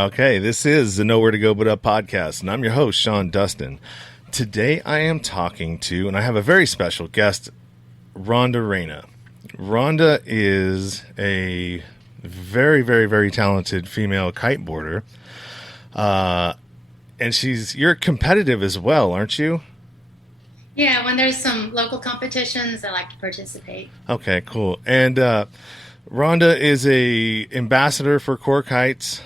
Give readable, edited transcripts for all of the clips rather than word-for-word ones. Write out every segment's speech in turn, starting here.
Okay, this is the Nowhere to Go But Up podcast, and I'm your host, Sean Dustin. Today I am talking to, and I have a very special guest, Rhonda Reyna. Rhonda is a very, very, very talented female kiteboarder, and you're competitive as well, aren't you? Yeah, when there's some local competitions, I like to participate. Okay, cool. And Rhonda is a ambassador for Core Kites.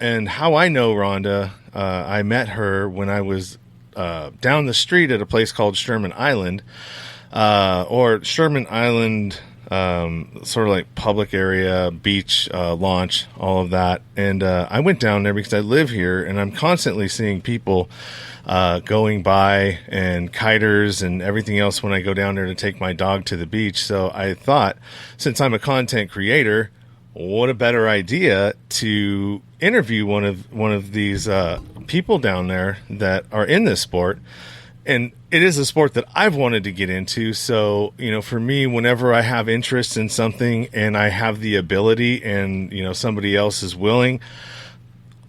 And how I know Rhonda, I met her when I was down the street at a place called Sherman Island, or Sherman Island, sort of like public area, beach, launch, all of that. And I went down there because I live here, and I'm constantly seeing people going by and kiters and everything else when I go down there to take my dog to the beach. So I thought, since I'm a content creator, what a better idea to interview one of these people down there that are in this sport. And it is a sport that I've wanted to get into. So, for me, whenever I have interest in something and I have the ability and, somebody else is willing,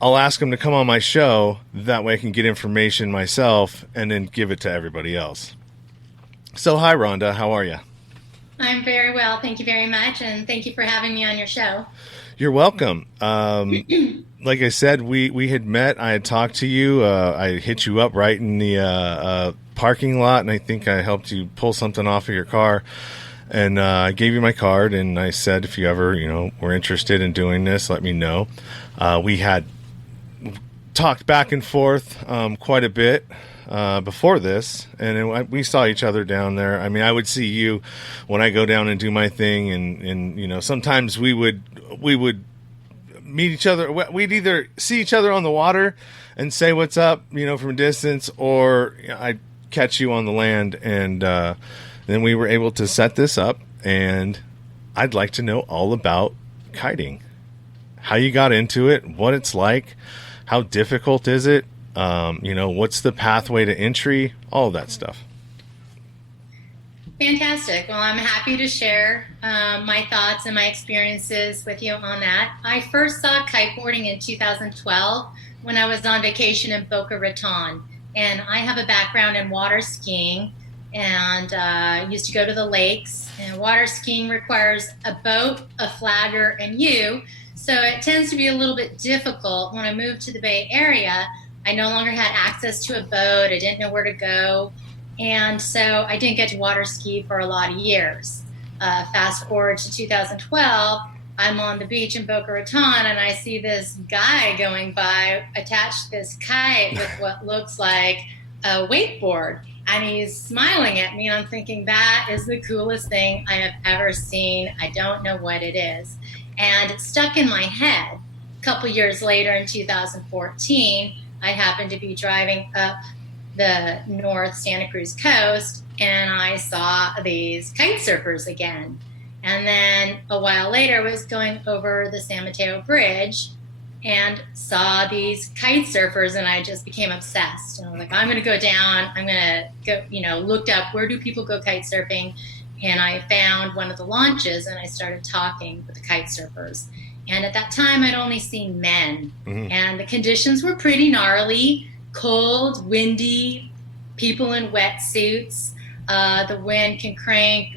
I'll ask them to come on my show. That way I can get information myself and then give it to everybody else. So, hi, Rhonda. How are you? I'm very well. Thank you very much. And thank you for having me on your show. You're welcome. Like I said, we had met. I had talked to you. I hit you up right in the parking lot, and I think I helped you pull something off of your car. And I gave you my card, and I said, if you ever, were interested in doing this, let me know. We had talked back and forth quite a bit before this, and we saw each other down there. I mean, I would see you when I go down and do my thing, and sometimes we would meet each other. We'd either see each other on the water and say what's up, from a distance, or I'd catch you on the land, and then we were able to set this up. And I'd like to know all about kiting, how you got into it, what it's like, how difficult is it, what's the pathway to entry, all of that stuff. Fantastic. Well, I'm happy to share my thoughts and my experiences with you on that. I first saw kiteboarding in 2012 when I was on vacation in Boca Raton. And I have a background in water skiing and used to go to the lakes. And water skiing requires a boat, a flagger, and you. So it tends to be a little bit difficult. When I moved to the Bay Area, I no longer had access to a boat. I didn't know where to go. And so I didn't get to water ski for a lot of years. Fast forward to 2012, I'm on the beach in Boca Raton, and I see this guy going by attached to this kite with what looks like a wakeboard. And he's smiling at me, and I'm thinking, that is the coolest thing I have ever seen. I don't know what it is. And it stuck in my head. A couple years later in 2014, I happened to be driving up the North Santa Cruz coast, and I saw these kite surfers again. And then a while later, I was going over the San Mateo Bridge and saw these kite surfers, and I just became obsessed. And I was like, I'm going to go down. I'm going to go, looked up, where do people go kite surfing? And I found one of the launches, and I started talking with the kite surfers. And at that time, I'd only seen men. Mm-hmm. And the conditions were pretty gnarly, cold, windy, people in wetsuits. The wind can crank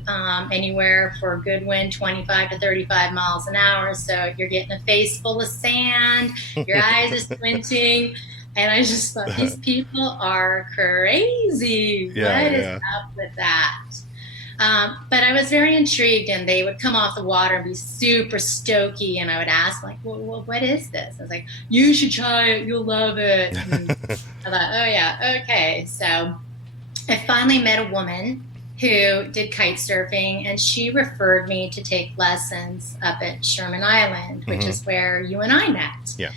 anywhere, for a good wind, 25 to 35 miles an hour. So you're getting a face full of sand, your eyes are squinting. And I just thought, these people are crazy. What is up with that? But I was very intrigued, and they would come off the water and be super stoky. And I would ask, like, well, what is this? I was like, you should try it. You'll love it. And I thought, oh, yeah, okay. So I finally met a woman who did kite surfing, and she referred me to take lessons up at Sherman Island, which is where you and I met. Yeah.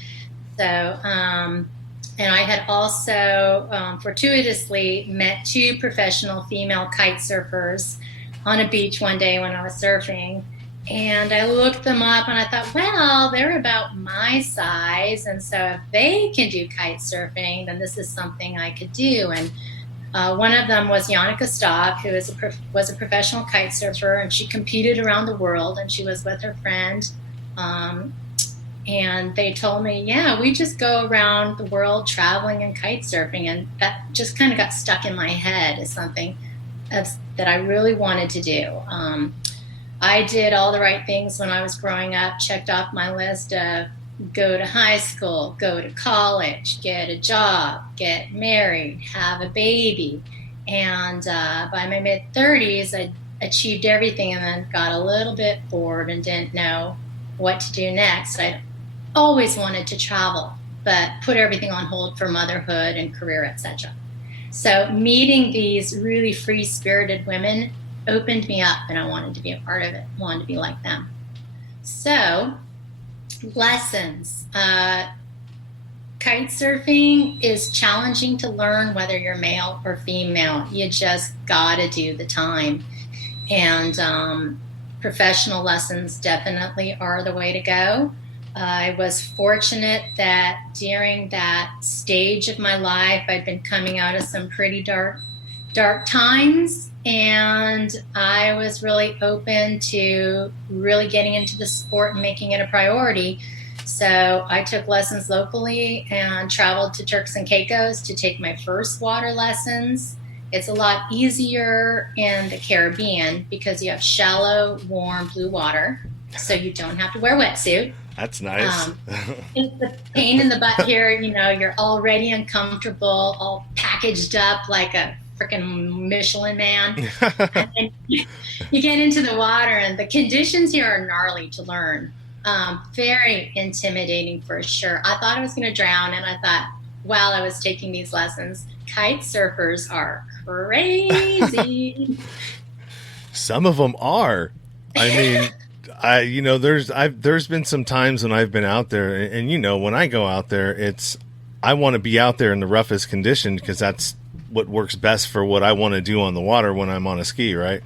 So, and I had also fortuitously met two professional female kite surfers on a beach one day when I was surfing. And I looked them up, and I thought, well, they're about my size. And so if they can do kite surfing, then this is something I could do. And one of them was Yannicka Stock, who was a professional kite surfer, and she competed around the world, and she was with her friend And they told me, yeah, we just go around the world traveling and kite surfing. And that just kind of got stuck in my head as something that I really wanted to do. I did all the right things when I was growing up, checked off my list of go to high school, go to college, get a job, get married, have a baby. And by my mid-30s, I achieved everything and then got a little bit bored and didn't know what to do next. I always wanted to travel, but put everything on hold for motherhood and career, etc. So meeting these really free-spirited women opened me up, and I wanted to be a part of it, wanted to be like them. So, lessons. Kite surfing is challenging to learn whether you're male or female. You just gotta do the time. And professional lessons definitely are the way to go. I was fortunate that during that stage of my life, I'd been coming out of some pretty dark times, and I was really open to really getting into the sport and making it a priority. So I took lessons locally and traveled to Turks and Caicos to take my first water lessons. It's a lot easier in the Caribbean because you have shallow, warm, blue water, so you don't have to wear a wetsuit. That's nice. It's the pain in the butt here. You're already uncomfortable, all packaged up like a freaking Michelin man. And then you get into the water, and the conditions here are gnarly to learn. Very intimidating for sure. I thought I was going to drown, and I thought, while I was taking these lessons, kite surfers are crazy. Some of them are. I mean, there's been some times when I've been out there, and when I go out there, I want to be out there in the roughest condition because that's what works best for what I want to do on the water when I'm on a ski, right?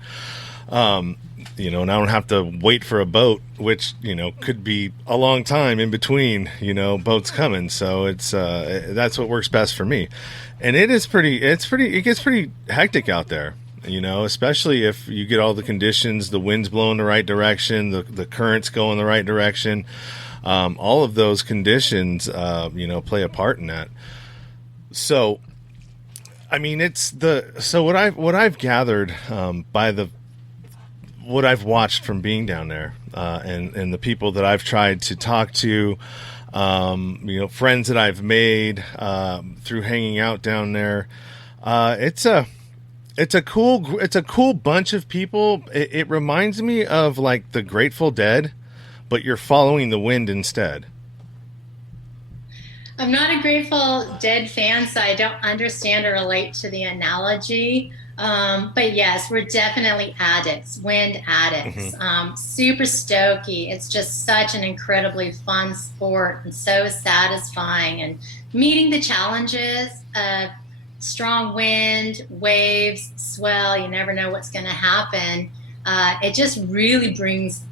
And I don't have to wait for a boat, which, could be a long time in between, boats coming. So it's, that's what works best for me. And it gets pretty hectic out there, especially if you get all the conditions, the wind's blowing the right direction, the currents go in the right direction. All of those conditions, play a part in that. So, I mean, what I've gathered, by what I've watched from being down there, and the people that I've tried to talk to, friends that I've made through hanging out down there. It's a cool bunch of people. It reminds me of like the Grateful Dead, but you're following the wind instead. I'm not a Grateful Dead fan, so I don't understand or relate to the analogy. But yes, we're definitely addicts, wind addicts. Mm-hmm. Super stokey. It's just such an incredibly fun sport and so satisfying. And meeting the challenges of strong wind, waves, swell, you never know what's going to happen. It just really brings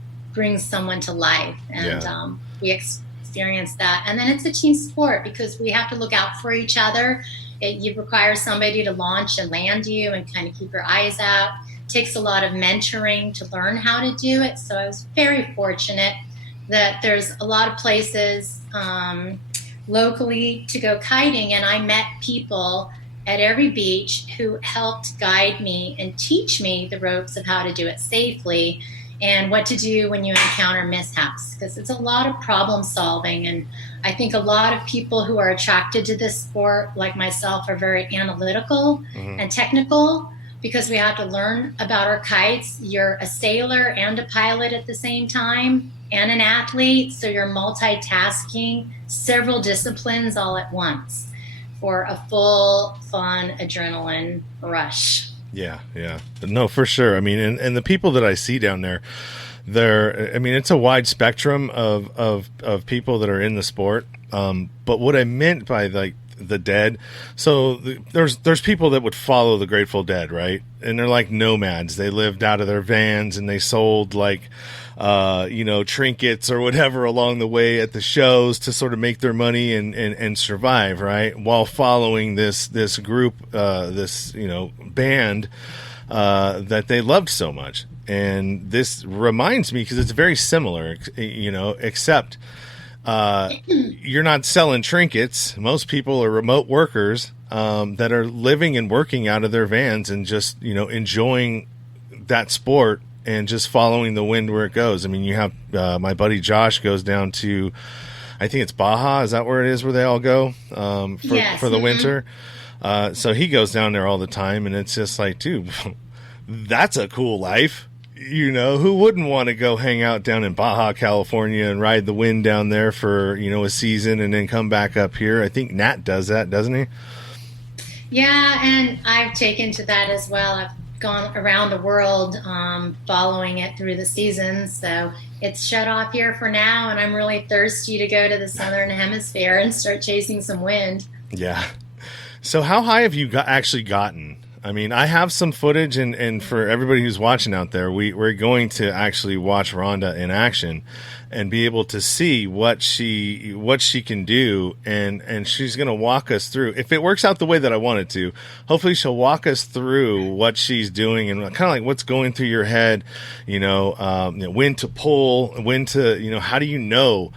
someone to life. And we experience that. And then it's a team sport because we have to look out for each other. You require somebody to launch and land you and kind of keep your eyes out. It takes a lot of mentoring to learn how to do it. So I was very fortunate that there's a lot of places locally to go kiting, and I met people at every beach who helped guide me and teach me the ropes of how to do it safely and what to do when you encounter mishaps, because it's a lot of problem solving. And I think a lot of people who are attracted to this sport, like myself, are very analytical and technical because we have to learn about our kites. You're a sailor and a pilot at the same time and an athlete, so you're multitasking several disciplines all at once for a full, fun adrenaline rush. Yeah. No, for sure. I mean, and the people that I see down there, it's a wide spectrum of people that are in the sport. But what I meant by like the Dead, so there's people that would follow the Grateful Dead, right? And they're like nomads. They lived out of their vans and they sold like, trinkets or whatever along the way at the shows to sort of make their money and survive, right? While following this group, band, that they loved so much. And this reminds me, because it's very similar, except, you're not selling trinkets. Most people are remote workers that are living and working out of their vans and just, enjoying that sport and just following the wind where it goes. I mean, you have my buddy Josh goes down to, I think it's Baja. Is that where it is where they all go Yes. for the winter? So he goes down there all the time, and it's just like, dude, that's a cool life. Who wouldn't want to go hang out down in Baja, California and ride the wind down there for, a season and then come back up here? I think Nat does that, doesn't he? Yeah, and I've taken to that as well. I've gone around the world following it through the seasons. So it's shut off here for now, and I'm really thirsty to go to the southern hemisphere and start chasing some wind. Yeah. So how high have you actually gotten? I mean, I have some footage, and for everybody who's watching out there, we're going to actually watch Rhonda in action and be able to see what she can do, and she's going to walk us through. If it works out the way that I want it to, hopefully she'll walk us through what she's doing and kind of like what's going through your head, when to pull, when to, how do you know?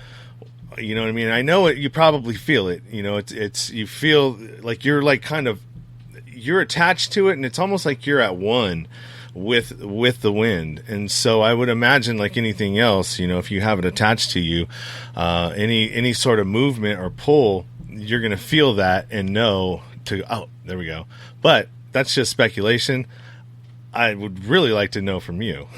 You know what I mean? I know it. You probably feel it. It's you feel like you're like kind of you're attached to it, and it's almost like you're at one with the wind. And so I would imagine, like anything else, if you have it attached to you, any sort of movement or pull, you're going to feel that and know to. Oh, there we go. But that's just speculation. I would really like to know from you.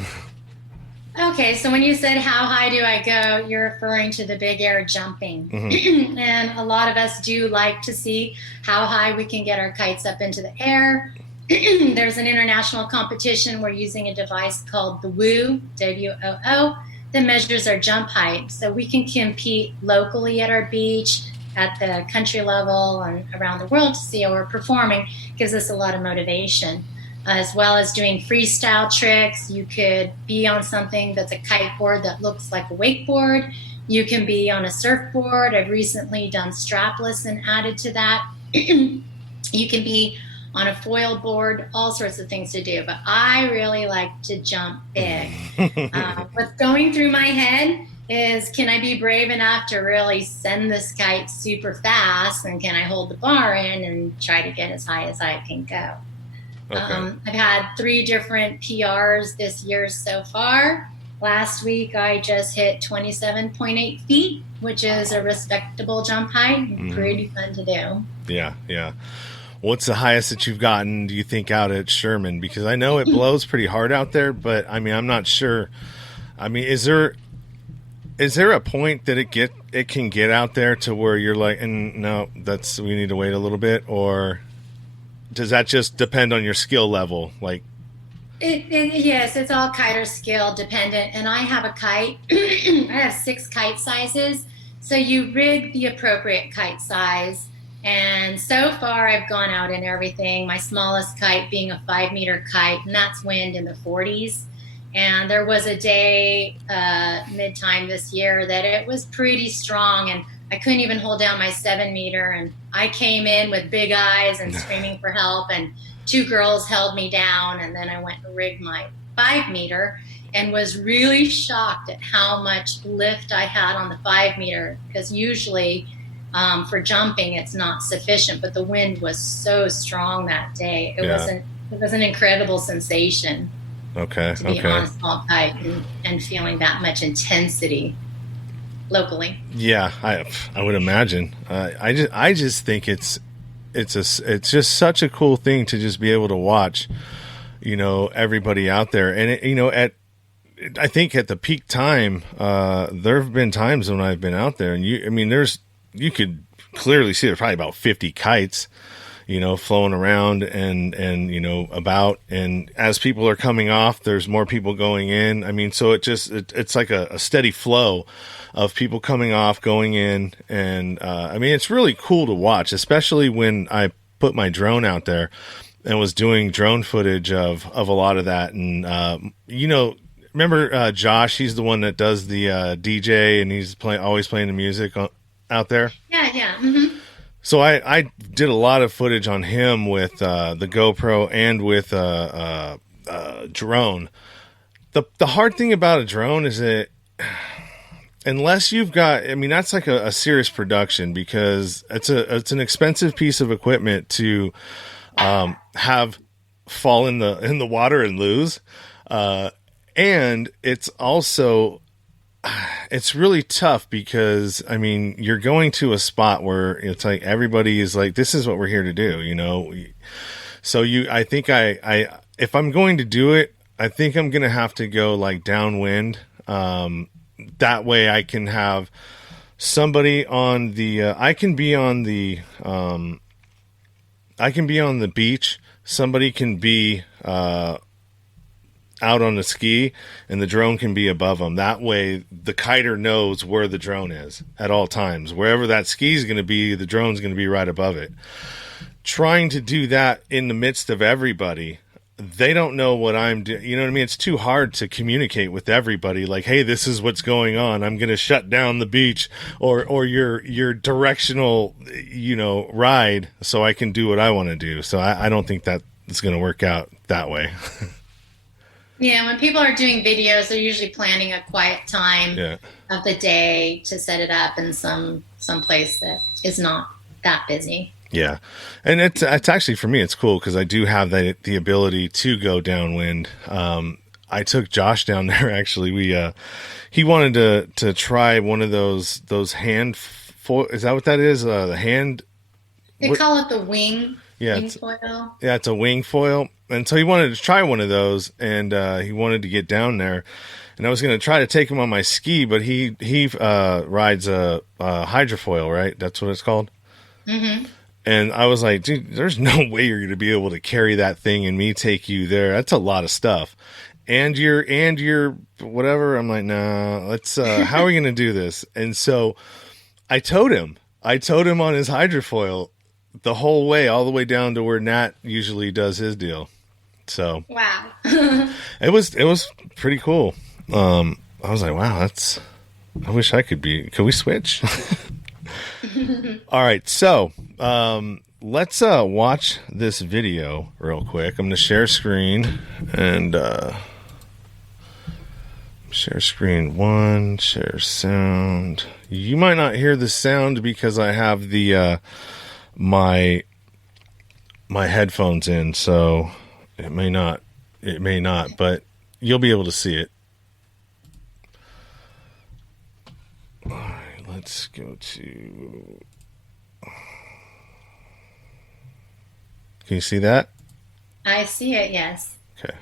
Okay, so when you said how high do I go, you're referring to the big air jumping. Mm-hmm. And a lot of us do like to see how high we can get our kites up into the air. There's an international competition. We're using a device called the WOO, W-O-O, that measures our jump height. So we can compete locally at our beach, at the country level, and around the world to see how we're performing. Gives us a lot of motivation. As well as doing freestyle tricks. You could be on something that's a kiteboard that looks like a wakeboard. You can be on a surfboard. I've recently done strapless and added to that. You can be on a foil board, all sorts of things to do. But I really like to jump big. What's going through my head is, can I be brave enough to really send this kite super fast? And can I hold the bar in and try to get as high as I can go? Okay. I've had 3 different PRs this year so far. Last week, I just hit 27.8 feet, which is a respectable jump height. Pretty fun to do. Yeah. What's the highest that you've gotten, do you think, out at Sherman? Because I know it blows pretty hard out there, but I mean, I'm not sure. I mean, is there a point that it can get out there to where you're like, and no, we need to wait a little bit, or does that just depend on your skill level? Like, yes, it's all kiter skill dependent. And I have a kite. I have 6 kite sizes. So you rig the appropriate kite size. And so far, I've gone out in everything. My smallest kite being a 5-meter kite, and that's wind in the 40s. And there was a day mid-time this year that it was pretty strong, and I couldn't even hold down my 7-meter, and I came in with big eyes and screaming for help, and 2 girls held me down, and then I went and rigged my 5-meter and was really shocked at how much lift I had on the 5-meter, because usually for jumping it's not sufficient, but the wind was so strong that day. It was an incredible sensation. Okay. To be on a small kite and feeling that much intensity locally. Yeah, I would imagine. I just think it's just such a cool thing to just be able to watch, everybody out there, and I think at the peak time, there have been times when I've been out there, and you could clearly see there's probably about 50 kites, flowing around and about, and as people are coming off, there's more people going in. I mean, so it's like a steady flow of people coming off, going in, and it's really cool to watch, especially when I put my drone out there and was doing drone footage of a lot of that. And remember Josh? He's the one that does the DJ, and he's always playing the music out there. Yeah. Mm-hmm. So I did a lot of footage on him with the GoPro and with drone. The hard thing about a drone is that unless you've got, I mean, that's like a serious production, because it's an expensive piece of equipment to have fall in the water and lose. And it's also, it's really tough because, I mean, you're going to a spot where it's like everybody is like, this is what we're here to do, you know? So I think if I'm going to do it, I think I'm going to have to go like downwind. That way I can have somebody on the, I can be on the beach. Somebody can be, out on the ski, and the drone can be above them. That way the kiter knows where the drone is at all times. Wherever that ski is going to be, the drone's going to be right above it. Trying to do that in the midst of everybody, they don't know what I'm doing. You know what I mean? It's too hard to communicate with everybody. Like, hey, this is what's going on. I'm going to shut down the beach or your directional, you know, ride so I can do what I want to do. So I don't think that it's going to work out that way. Yeah, when people are doing videos, they're usually planning a quiet time of the day to set it up in some place that is not that busy. Yeah, and it's actually, for me, it's cool because I do have the ability to go downwind. I took Josh down there. Actually, he wanted to try one of those hand foil. Is that what that is? The hand. They call it the wing. Yeah, wing foil. Yeah, it's a wing foil. And so he wanted to try one of those, and he wanted to get down there. And I was going to try to take him on my ski, but he rides a hydrofoil, right? That's what it's called. Mm-hmm. And I was like, dude, there's no way you're going to be able to carry that thing and me take you there. That's a lot of stuff. And you're whatever. I'm like, nah, let's, how are we going to do this? And so I towed him on his hydrofoil the whole way, all the way down to where Nat usually does his deal. So wow. it was pretty cool. I was like, wow, I wish I could we switch? All right. So, let's, watch this video real quick. I'm going to share screen and, share screen 1, share sound. You might not hear the sound because I have the, my headphones in, so it may not, but you'll be able to see it. All right, let's go to, can you see that? I see it, yes. Okay.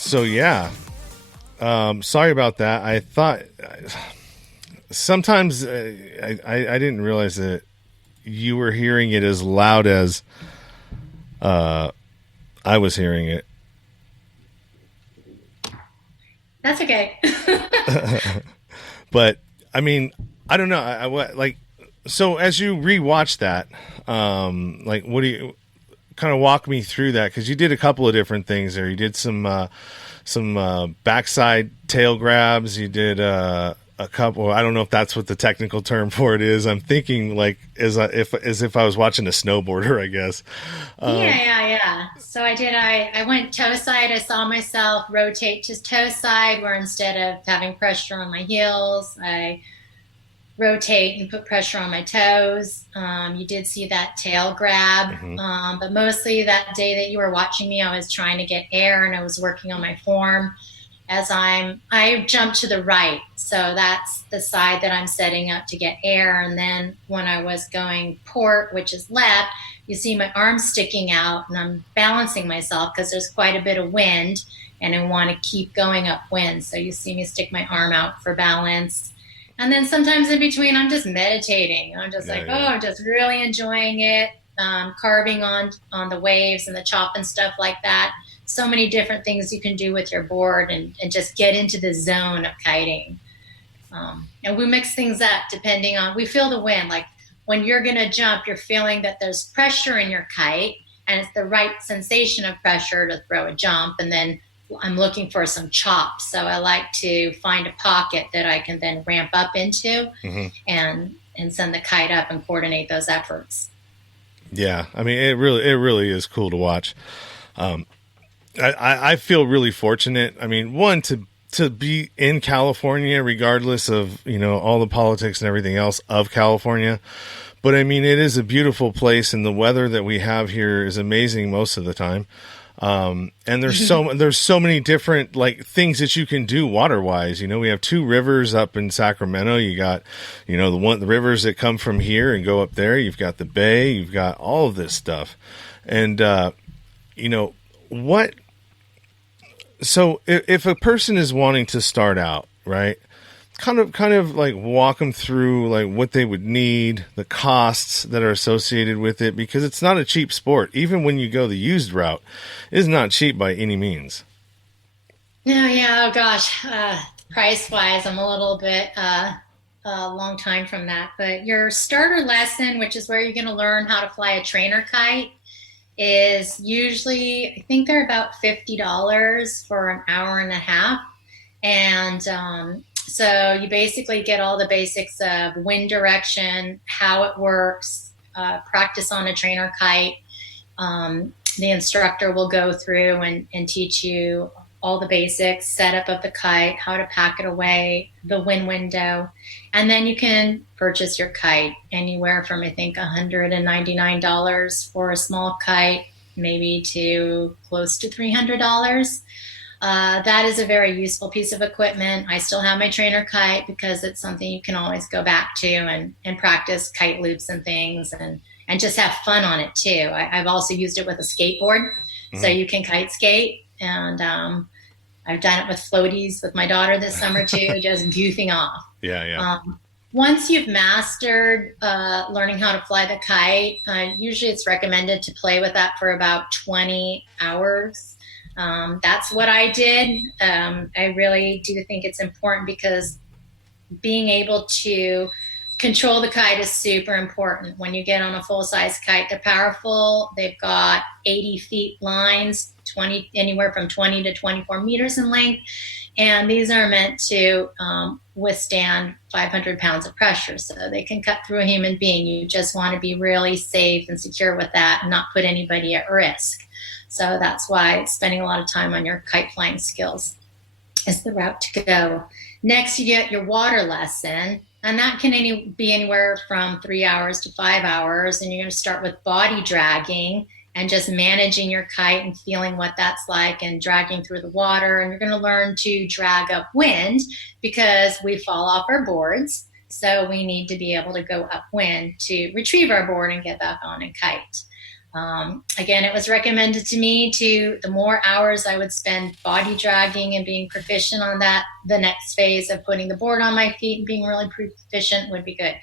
So yeah, sorry about that. I thought sometimes I didn't realize that you were hearing it as loud as I was hearing it. That's okay. But I mean, I don't know. Like, so as you rewatch that, like, what do you kind of walk me through that? Because you did a couple of different things there. You did some backside tail grabs. You did a couple. I don't know if that's what the technical term for it is. I'm thinking like as if I was watching a snowboarder, I guess. Yeah. So I went toe side. I saw myself rotate to toe side, where instead of having pressure on my heels, I rotate and put pressure on my toes. You did see that tail grab, but mostly that day that you were watching me, I was trying to get air and I was working on my form. I jumped to the right, so that's the side that I'm setting up to get air. And then when I was going port, which is left, you see my arms sticking out, and I'm balancing myself because there's quite a bit of wind, and I want to keep going upwind. So you see me stick my arm out for balance. And then sometimes in between, I'm just meditating. I'm just I'm just really enjoying it, carving on the waves and the chop and stuff like that. So many different things you can do with your board and just get into the zone of kiting. And we mix things up depending on, we feel the wind. Like when you're going to jump, you're feeling that there's pressure in your kite, and it's the right sensation of pressure to throw a jump. And then I'm looking for some chops. So I like to find a pocket that I can then ramp up into and send the kite up and coordinate those efforts. Yeah. I mean, it really is cool to watch. I feel really fortunate. I mean, one, to be in California, regardless of, all the politics and everything else of California. But I mean, it is a beautiful place, and the weather that we have here is amazing most of the time. And there's so many different like things that you can do water wise. We have two rivers up in Sacramento. You got, the rivers that come from here and go up there. You've got the bay, you've got all of this stuff. And, so if a person is wanting to start out, right, kind of like walk them through like what they would need, the costs that are associated with it, because it's not a cheap sport. Even when you go the used route, it's not cheap by any means. No, yeah, oh gosh, price wise, I'm a little bit a long time from that. But your starter lesson, which is where you're going to learn how to fly a trainer kite, is usually, I think they're about $50 for an hour and a half. And so you basically get all the basics of wind direction, how it works, practice on a trainer kite. The instructor will go through and teach you all the basics, setup of the kite, how to pack it away, the wind window. And then you can purchase your kite anywhere from, I think, $199 for a small kite, maybe to close to $300. That is a very useful piece of equipment. I still have my trainer kite because it's something you can always go back to and practice kite loops and things and just have fun on it too. I've also used it with a skateboard, so you can kite skate. And I've done it with floaties with my daughter this summer too, just goofing off. Yeah. Once you've mastered learning how to fly the kite, usually it's recommended to play with that for about 20 hours. That's what I did. I really do think it's important because being able to Control the kite is super important. When you get on a full-size kite, they're powerful. They've got 80 feet lines, 20 anywhere from 20 to 24 meters in length, and these are meant to withstand 500 pounds of pressure, so they can cut through a human being. You just want to be really safe and secure with that and not put anybody at risk. So that's why spending a lot of time on your kite flying skills is the route to go. Next, you get your water lesson, and that can be anywhere from 3 hours to 5 hours. And you're going to start with body dragging and just managing your kite and feeling what that's like and dragging through the water. And you're going to learn to drag upwind because we fall off our boards. So we need to be able to go upwind to retrieve our board and get back on and kite. Again, it was recommended to me the more hours I would spend body dragging and being proficient on that, the next phase of putting the board on my feet and being really proficient would be good.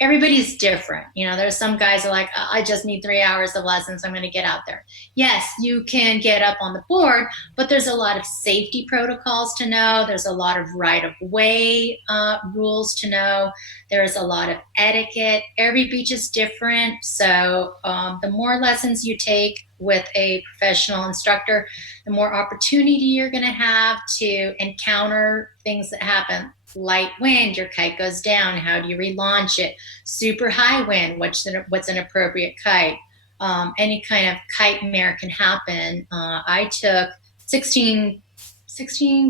Everybody's different. You know, there's some guys who are like, oh, I just need 3 hours of lessons, I'm going to get out there. Yes, you can get up on the board, but there's a lot of safety protocols to know. There's a lot of right-of-way rules to know. There's a lot of etiquette. Every beach is different. So the more lessons you take with a professional instructor, the more opportunity you're going to have to encounter things that happen. Light wind, your kite goes down. How do you relaunch it? Super high wind, what's an appropriate kite? Any kind of kite mare can happen. I took 16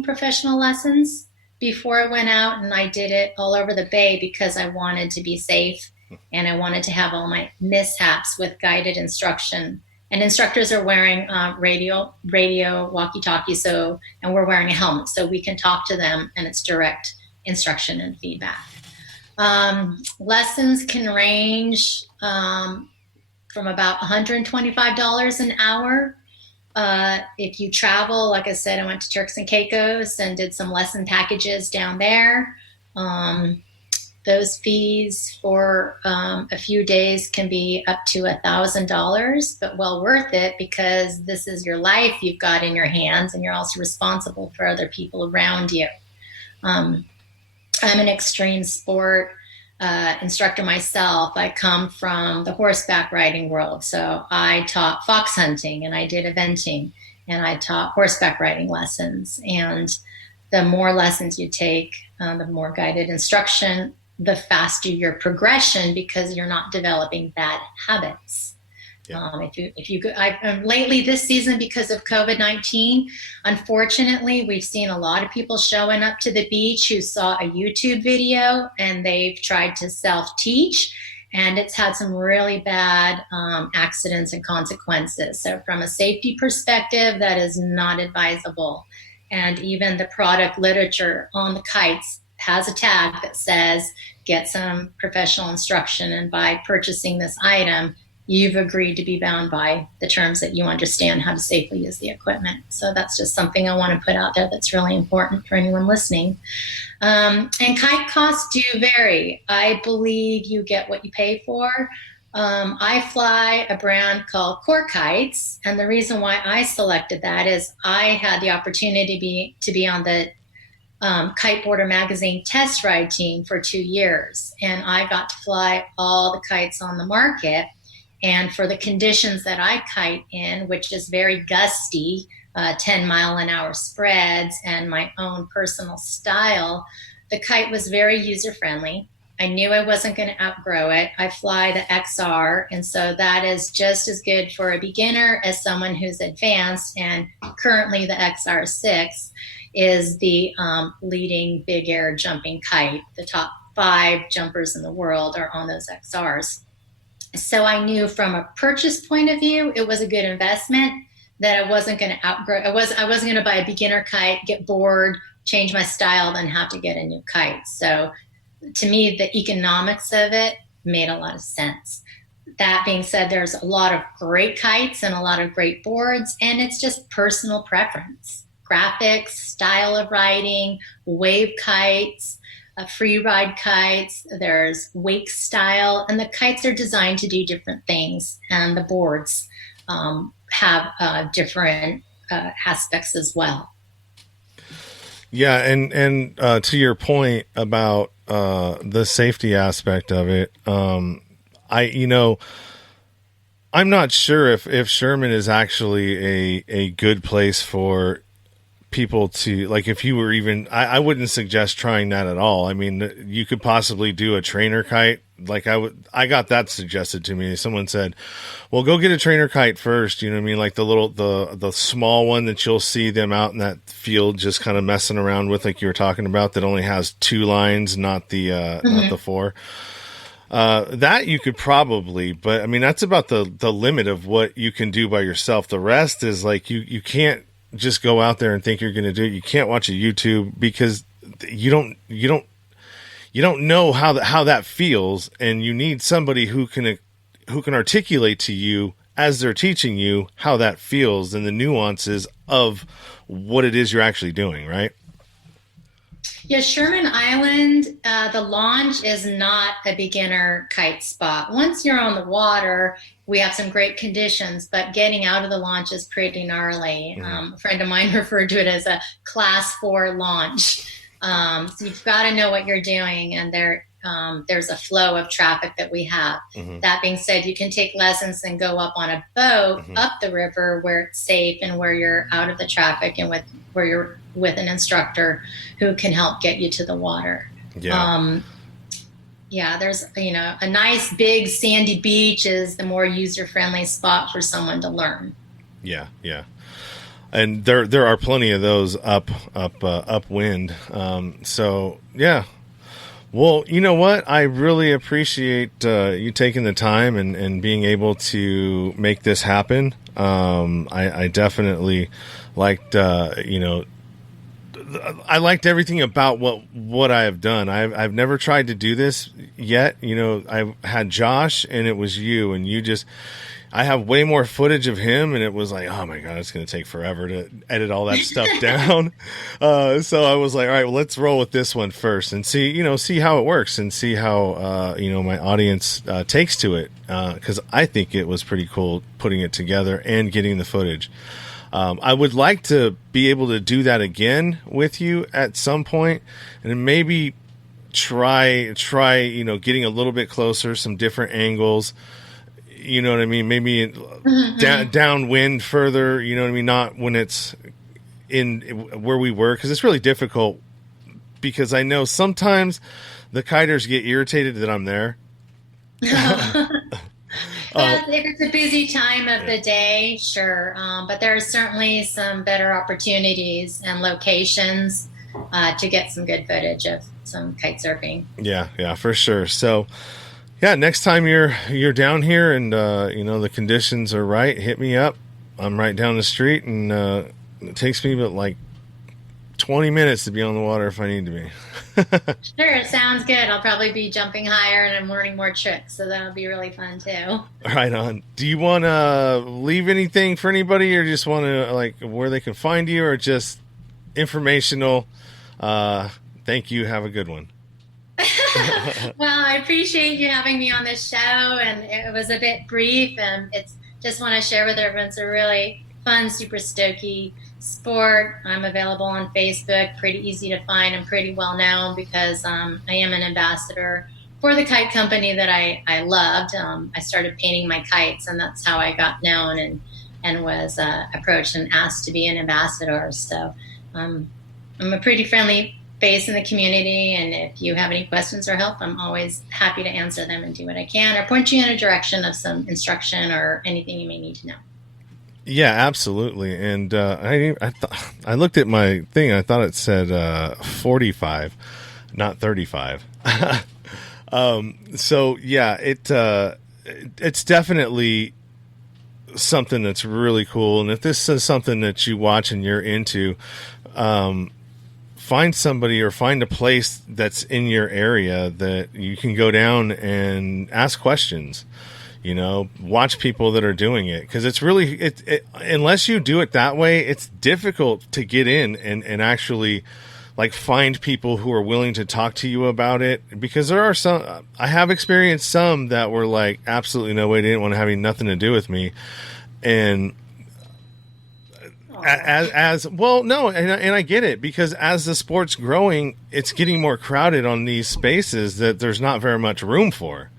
professional lessons before I went out, and I did it all over the bay because I wanted to be safe and I wanted to have all my mishaps with guided instruction. And instructors are wearing radio walkie-talkie, and we're wearing a helmet, so we can talk to them, and it's direct instruction and feedback. Lessons can range from about $125 an hour. If you travel, like I said, I went to Turks and Caicos and did some lesson packages down there. Those fees for a few days can be up to $1,000, but well worth it because this is your life you've got in your hands, and you're also responsible for other people around you. I'm an extreme sport instructor myself. I come from the horseback riding world. So I taught fox hunting and I did eventing, and I taught horseback riding lessons. And the more lessons you take, the more guided instruction, the faster your progression because you're not developing bad habits. Yeah. Lately this season, because of COVID-19, unfortunately, we've seen a lot of people showing up to the beach who saw a YouTube video and they've tried to self-teach, and it's had some really bad accidents and consequences. So from a safety perspective, that is not advisable. And even the product literature on the kites has a tag that says, get some professional instruction, and by purchasing this item, you've agreed to be bound by the terms that you understand how to safely use the equipment. So that's just something I want to put out there that's really important for anyone listening. And kite costs do vary. I believe you get what you pay for. I fly a brand called Core Kites, and the reason why I selected that is I had the opportunity to be on the Kiteboarder magazine test ride team for 2 years, and I got to fly all the kites on the market. And for the conditions that I kite in, which is very gusty, 10-mile-an-hour spreads, and my own personal style, the kite was very user-friendly. I knew I wasn't going to outgrow it. I fly the XR, and so that is just as good for a beginner as someone who's advanced. And currently the XR6 is the leading big air jumping kite. The top 5 jumpers in the world are on those XRs. So I knew from a purchase point of view, it was a good investment, that I wasn't going to outgrow. I wasn't going to buy a beginner kite, get bored, change my style, then have to get a new kite. So to me, the economics of it made a lot of sense. That being said, there's a lot of great kites and a lot of great boards, and it's just personal preference. Graphics, style of riding, wave kites, free ride kites, there's wake style, and the kites are designed to do different things, and the boards have different aspects as well. Yeah, and to your point about the safety aspect of it. I'm not sure if Sherman is actually a good place for people to, like, if you were even, I wouldn't suggest trying that at all. I mean, you could possibly do a trainer kite. Like I got that suggested to me. Someone said, well, go get a trainer kite first. You know what I mean? Like the small one that you'll see them out in that field just kind of messing around with, like you were talking about, that only has 2 lines, not the, not the 4. That you could probably, but I mean, that's about the limit of what you can do by yourself. The rest is like, you can't just go out there and think you're going to do it. You can't watch a YouTube because you don't know how that feels. And you need somebody who can articulate to you as they're teaching you how that feels and the nuances of what it is you're actually doing. Right. Yeah, Sherman Island, the launch is not a beginner kite spot. Once you're on the water, we have some great conditions, but getting out of the launch is pretty gnarly. A friend of mine referred to it as a class 4 launch. So you've got to know what you're doing, and there's a flow of traffic that we have. That being said, you can take lessons and go up on a boat up the river where it's safe and where you're out of the traffic and where you're with an instructor who can help get you to the water. There's a nice big sandy beach is the more user-friendly spot for someone to learn. Yeah. And there are plenty of those upwind. So yeah. Well, you know what? I really appreciate you taking the time and being able to make this happen. I definitely liked, I liked everything about what I have done. I've never tried to do this yet. I had Josh and it was you, and I have way more footage of him, and it was like, oh my God, it's going to take forever to edit all that stuff down. So I was like, all right, well, let's roll with this one first and see how it works and see how, my audience takes to it. 'Cause I think it was pretty cool putting it together and getting the footage. I would like to be able to do that again with you at some point, and maybe try, getting a little bit closer, some different angles. You know what I mean? Maybe downwind further, you know what I mean? Not when it's in where we were, because it's really difficult, because I know sometimes the kiters get irritated that I'm there. If it's a busy time of the day, sure. But there are certainly some better opportunities and locations to get some good footage of some kite surfing. Yeah, for sure. So, yeah, next time you're down here and the conditions are right, hit me up. I'm right down the street, and it takes me about like 20 minutes to be on the water if I need to be. Sure, sounds good. I'll probably be jumping higher and I'm learning more tricks, so that'll be really fun too. Right on. Do you want to leave anything for anybody, or just want to, like, where they can find you, or just informational? Thank you. Have a good one. Well, I appreciate you having me on this show, and it was a bit brief, and it's just want to share with everyone, it's a really fun, super stokey sport. I'm available on Facebook, pretty easy to find and pretty well known, because I am an ambassador for the kite company that I loved. I started painting my kites, and that's how I got known and was approached and asked to be an ambassador. So I'm a pretty friendly face in the community, and if you have any questions or help, I'm always happy to answer them and do what I can, or point you in a direction of some instruction or anything you may need to know. Yeah, absolutely. And I looked at my thing. I thought it said 45, not 35. So yeah, it's definitely something that's really cool. And if this is something that you watch and you're into, find somebody or find a place that's in your area that you can go down and ask questions. Watch people that are doing it, because it's really, unless you do it that way, it's difficult to get in and actually, like, find people who are willing to talk to you about it. Because there are some, I have experienced some that were like, absolutely no way, they didn't want to have nothing to do with me. And as well, no, and I get it, because as the sport's growing, it's getting more crowded on these spaces that there's not very much room for.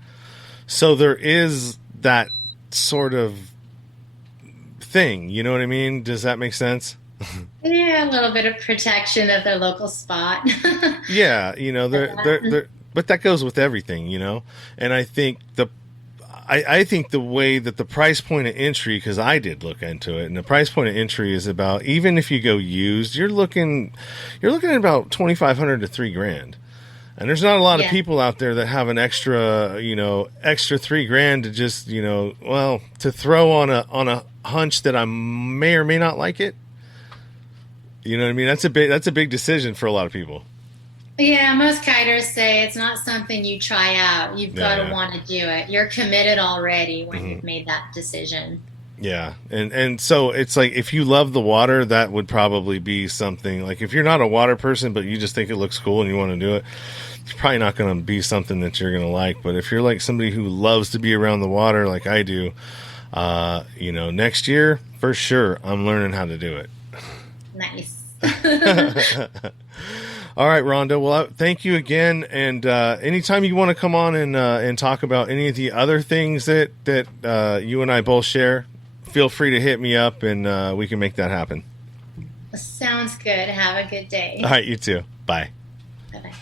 So there is that sort of thing, you know what I mean? Does that make sense? Yeah, a little bit of protection of their local spot. Yeah, they're but that goes with everything, And I think I think the way that the price point of entry, because I did look into it, and the price point of entry is about, even if you go used, you're looking at about $2,500 to $3,000. And there's not a lot of people out there that have an extra $3,000 to just, to throw on a hunch that I may or may not like it. You know what I mean? That's a big decision for a lot of people. Yeah, most kiters say it's not something you try out. You've got to want to do it. You're committed already when you've made that decision. Yeah. And so it's like, if you love the water, that would probably be something. Like, if you're not a water person, but you just think it looks cool and you want to do it, it's probably not going to be something that you're going to like. But if you're like somebody who loves to be around the water like I do, next year, for sure, I'm learning how to do it. Nice. All right, Rhonda. Well, thank you again. And anytime you want to come on and talk about any of the other things that you and I both share, feel free to hit me up, and we can make that happen. Sounds good. Have a good day. All right, you too. Bye. Bye-bye.